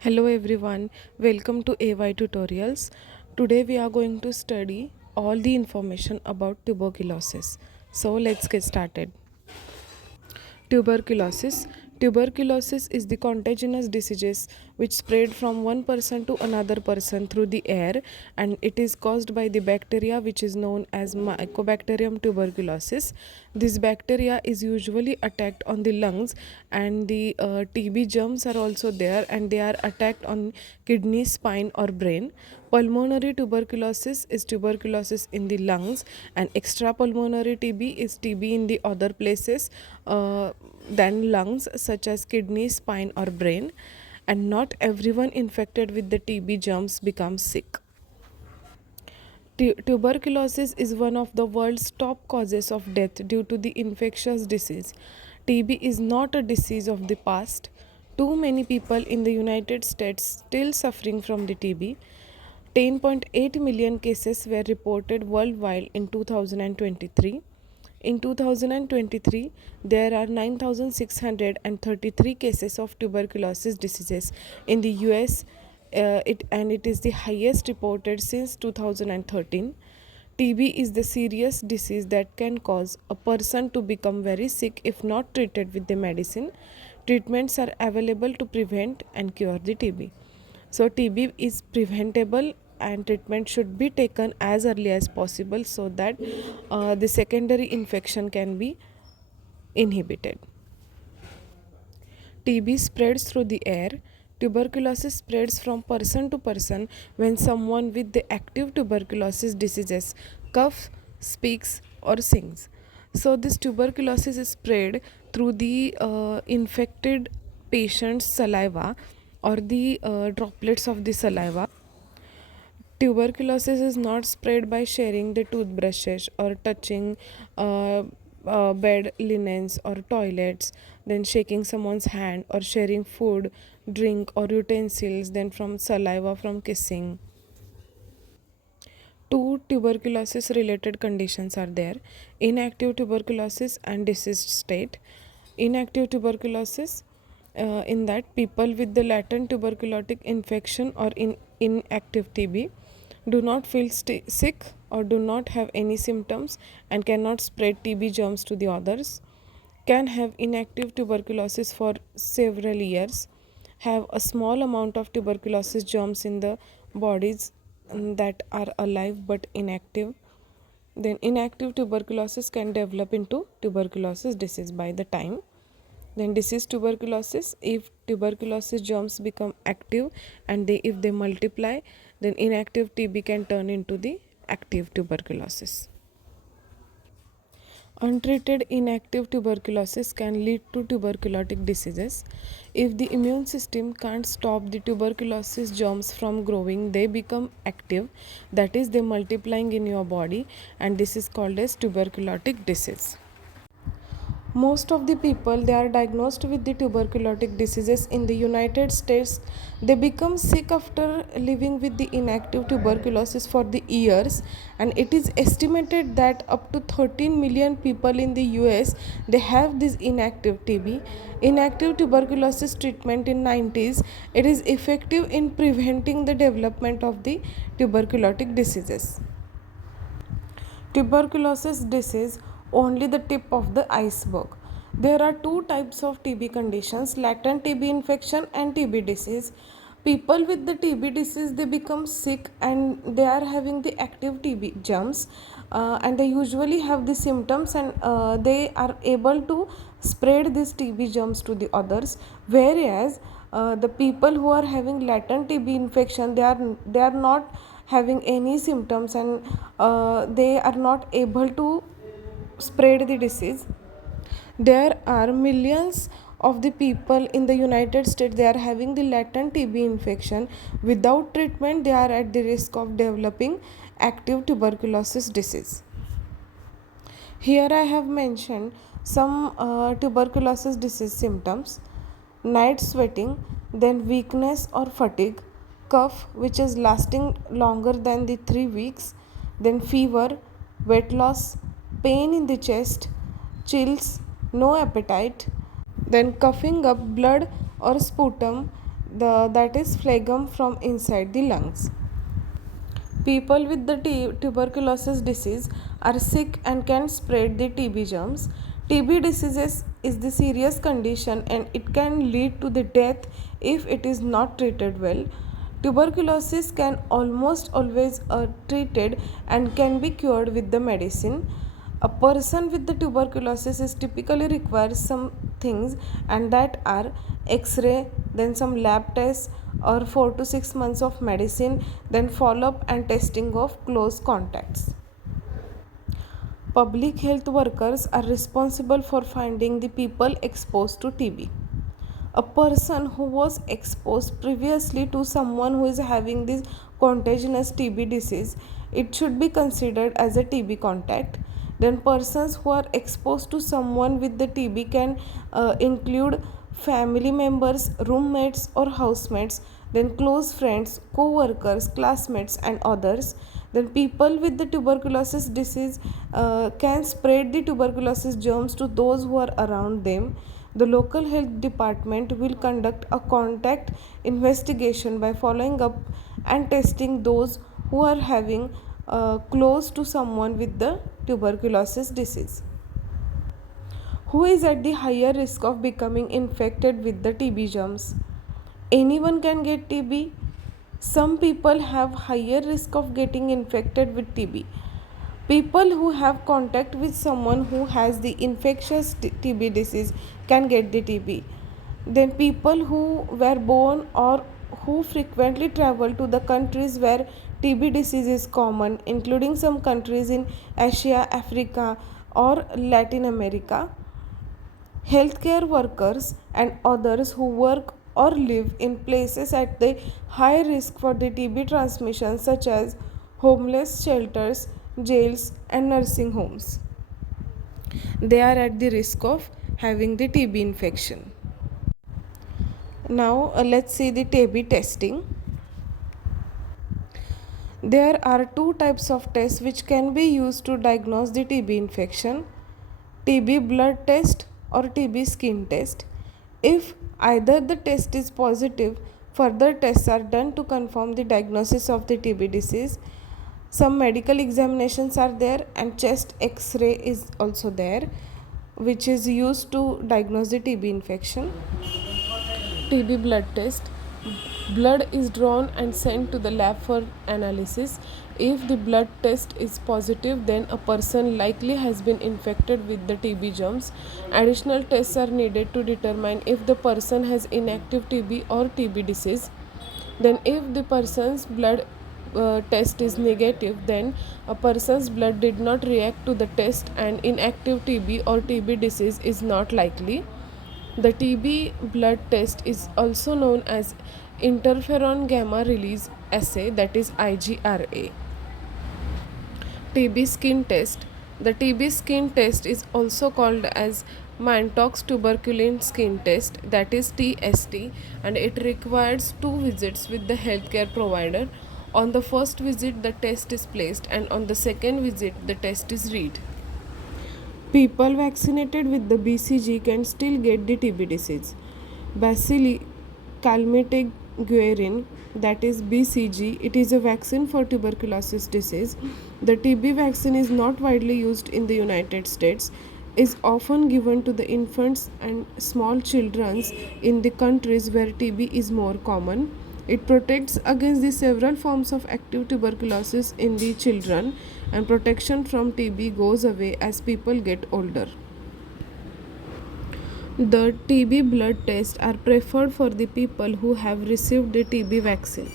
Hello everyone, welcome to AY Tutorials. Today we are going to study all the information about tuberculosis. So let's get started. Tuberculosis. Tuberculosis is the contagious disease which spread from one person to another person through the air, and it is caused by the bacteria which is known as Mycobacterium tuberculosis. This bacteria is usually attacked on the lungs, and the TB germs are also there, and they are attacked on kidney, spine or brain. Pulmonary tuberculosis is tuberculosis in the lungs, and extrapulmonary TB is TB in the other places than lungs, such as kidney, spine, or brain. And not everyone infected with the TB germs becomes sick. Tuberculosis is one of the world's top causes of death due to the infectious disease. TB is not a disease of the past. Too many people in the United States still suffering from the TB. 10.8 million cases were reported worldwide in 2023. In 2023, there are 9,633 cases of tuberculosis diseases in the US, it is the highest reported since 2013. TB is the serious disease that can cause a person to become very sick if not treated with the medicine. Treatments are available to prevent and cure the TB. So TB is preventable and treatment should be taken as early as possible so that the secondary infection can be inhibited. TB spreads through the air. Tuberculosis spreads from person to person when someone with the active tuberculosis diseases coughs, speaks, or sings. So, this tuberculosis is spread through the infected patient's saliva or the droplets of the saliva. Tuberculosis is not spread by sharing the toothbrushes or touching bed linens or toilets, then shaking someone's hand or sharing food, drink, or utensils, then from saliva from kissing. Two tuberculosis related conditions are there: inactive tuberculosis and diseased state. Inactive tuberculosis, in that people with the latent tuberculotic infection or inactive TB do not feel sick or do not have any symptoms and cannot spread TB germs to the others, can have inactive tuberculosis for several years, have a small amount of tuberculosis germs in the bodies that are alive but inactive. Then inactive tuberculosis can develop into tuberculosis disease by the time. Then disease tuberculosis, if tuberculosis germs become active and if they multiply, then inactive TB can turn into the active tuberculosis. Untreated inactive tuberculosis can lead to tuberculotic diseases. If the immune system can't stop the tuberculosis germs from growing, they become active, that is, they multiplying in your body, and this is called as tuberculotic disease. Most of the people they are diagnosed with the tuberculotic diseases in the United States, they become sick after living with the inactive tuberculosis for the years, and it is estimated that up to 13 million people in the US they have this inactive TB. Inactive tuberculosis treatment in 90s, it is effective in preventing the development of the tuberculotic diseases. Tuberculosis disease only the tip of the iceberg. There are two types of TB conditions: latent TB infection and TB disease. People with the TB disease they become sick and they are having the active TB germs, and they usually have the symptoms, and they are able to spread these TB germs to the others. Whereas the people who are having latent TB infection, they are not having any symptoms, and they are not able to spread the disease. There are millions of the people in the United States, they are having the latent TB infection. Without treatment, they are at the risk of developing active tuberculosis disease. Here I have mentioned some tuberculosis disease symptoms: night sweating, then weakness or fatigue, cough which is lasting longer than the 3 weeks, then fever, weight loss, pain in the chest, chills, no appetite, then coughing up blood or sputum, that is phlegm from inside the lungs. People with the tuberculosis disease are sick and can spread the TB germs. TB disease is the serious condition and it can lead to the death if it is not treated well. Tuberculosis can almost always treated and can be cured with the medicine. A person with the tuberculosis is typically requires some things, and that are x-ray, then some lab tests, or 4 to 6 months of medicine, then follow up and testing of close contacts. Public health workers are responsible for finding the people exposed to TB. A person who was exposed previously to someone who is having this contagious TB disease, it should be considered as a TB contact. Then persons who are exposed to someone with the TB can include family members, roommates or housemates, then close friends, co-workers, classmates and others. Then people with the tuberculosis disease can spread the tuberculosis germs to those who are around them. The local health department will conduct a contact investigation by following up and testing those who are having close to someone with the tuberculosis disease. Who is at the higher risk of becoming infected with the TB germs? Anyone can get TB. Some people have higher risk of getting infected with TB. People who have contact with someone who has the infectious TB disease can get the TB. Then people who were born or who frequently travel to the countries where TB disease is common, including some countries in Asia, Africa or Latin America. Healthcare workers and others who work or live in places at the high risk for the TB transmission, such as homeless shelters, jails, and nursing homes. They are at the risk of having the TB infection. Now, let's see the TB testing. There are two types of tests which can be used to diagnose the TB infection: TB blood test or TB skin test. If either the test is positive, further tests are done to confirm the diagnosis of the TB disease. Some medical examinations are there and chest x-ray is also there, which is used to diagnose the TB infection. TB blood test. Blood is drawn and sent to the lab for analysis. If the blood test is positive, then a person likely has been infected with the TB germs. Additional tests are needed to determine if the person has inactive TB or TB disease. Then if the person's blood test is negative, then a person's blood did not react to the test and inactive TB or TB disease is not likely. The TB blood test is also known as interferon gamma release assay, that is IGRA. TB skin test. The TB skin test is also called as Mantoux tuberculin skin test, that is TST, and it requires 2 visits with the healthcare provider. On the first visit the test is placed and on the second visit the test is read. People vaccinated with the BCG can still get the TB disease. Bacilli calmette-guerin, that is BCG, it is a vaccine for tuberculosis disease. The TB vaccine is not widely used in the United States, is often given to the infants and small children in the countries where TB is more common. It protects against the several forms of active tuberculosis in the children, and protection from TB goes away as people get older. The TB blood tests are preferred for the people who have received the TB vaccine.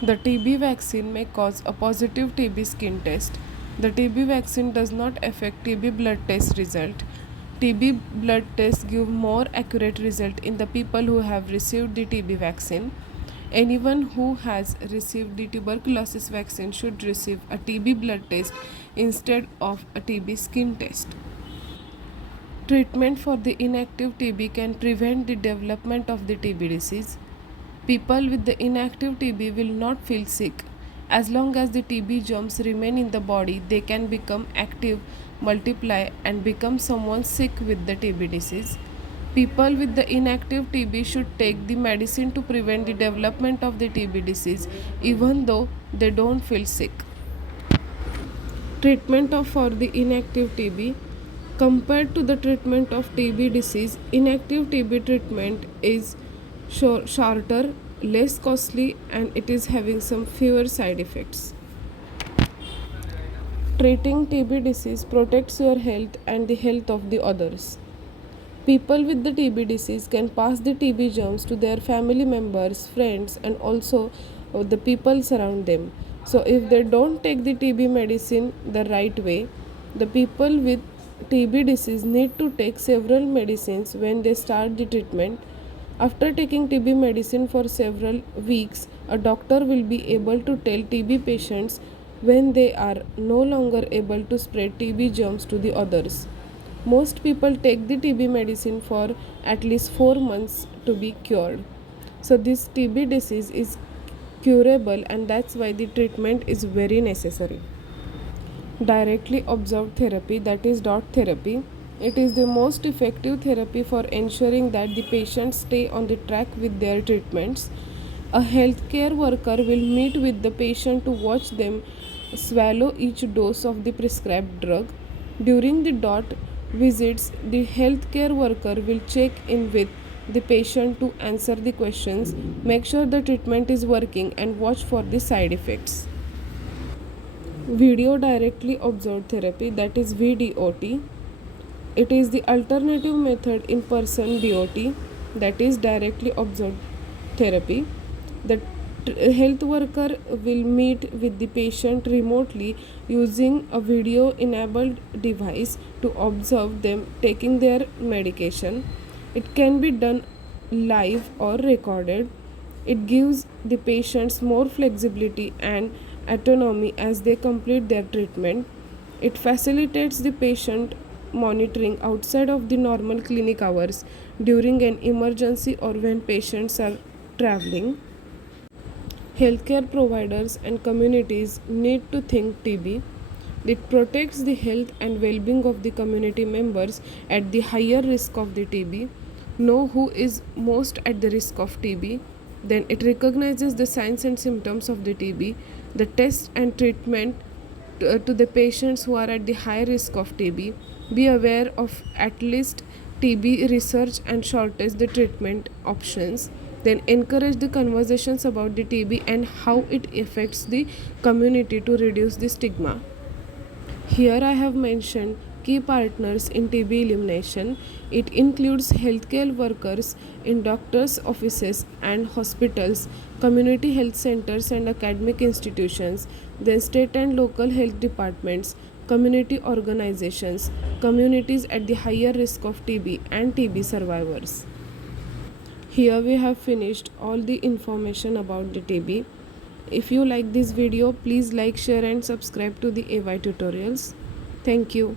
The TB vaccine may cause a positive TB skin test. The TB vaccine does not affect TB blood test result. TB blood tests give more accurate result in the people who have received the TB vaccine. Anyone who has received the tuberculosis vaccine should receive a TB blood test instead of a TB skin test. Treatment for the inactive TB can prevent the development of the TB disease. People with the inactive TB will not feel sick. As long as the TB germs remain in the body, they can become active, multiply, and become someone sick with the TB disease. People with the inactive TB should take the medicine to prevent the development of the TB disease even though they don't feel sick. Treatment of for the inactive TB. Compared to the treatment of TB disease, inactive TB treatment is shorter, less costly, and it is having some fewer side effects. Treating TB disease protects your health and the health of the others. People with the TB disease can pass the TB germs to their family members, friends, and also the people surround them. So, if they don't take the TB medicine the right way, the people with TB disease need to take several medicines when they start the treatment. After taking TB medicine for several weeks, a doctor will be able to tell TB patients when they are no longer able to spread TB germs to the others. Most people take the TB medicine for at least 4 months to be cured. So, this TB disease is curable, and that's why the treatment is very necessary. Directly observed therapy, that is dot therapy. It is the most effective therapy for ensuring that the patients stay on the track with their treatments. A healthcare worker will meet with the patient to watch them swallow each dose of the prescribed drug. During the dot visits, the healthcare worker will check in with the patient to answer the questions, make sure the treatment is working, and watch for the side effects. Video directly observed therapy, that is VDOT. It is the alternative method in person DOT, that is directly observed therapy. The health worker will meet with the patient remotely using a video enabled device to observe them taking their medication. It can be done live or recorded. It gives the patients more flexibility and autonomy as they complete their treatment. It facilitates the patient monitoring outside of the normal clinic hours during an emergency or when patients are traveling. Healthcare providers and communities need to think TB. It protects the health and well being of the community members at the higher risk of the TB. Know who is most at the risk of TB. Then it recognizes the signs and symptoms of the TB, the test and treatment to the patients who are at the high risk of TB. Be aware of at least TB research and shortest the treatment options. Then encourage the conversations about the TB and how it affects the community to reduce the stigma. Here I have mentioned key partners in TB elimination. It includes healthcare workers in doctors' offices and hospitals, community health centers and academic institutions, then state and local health departments, community organizations, communities at the higher risk of TB, and TB survivors. Here we have finished all the information about the TB. If you like this video, please like, share and subscribe to the AY tutorials. Thank you.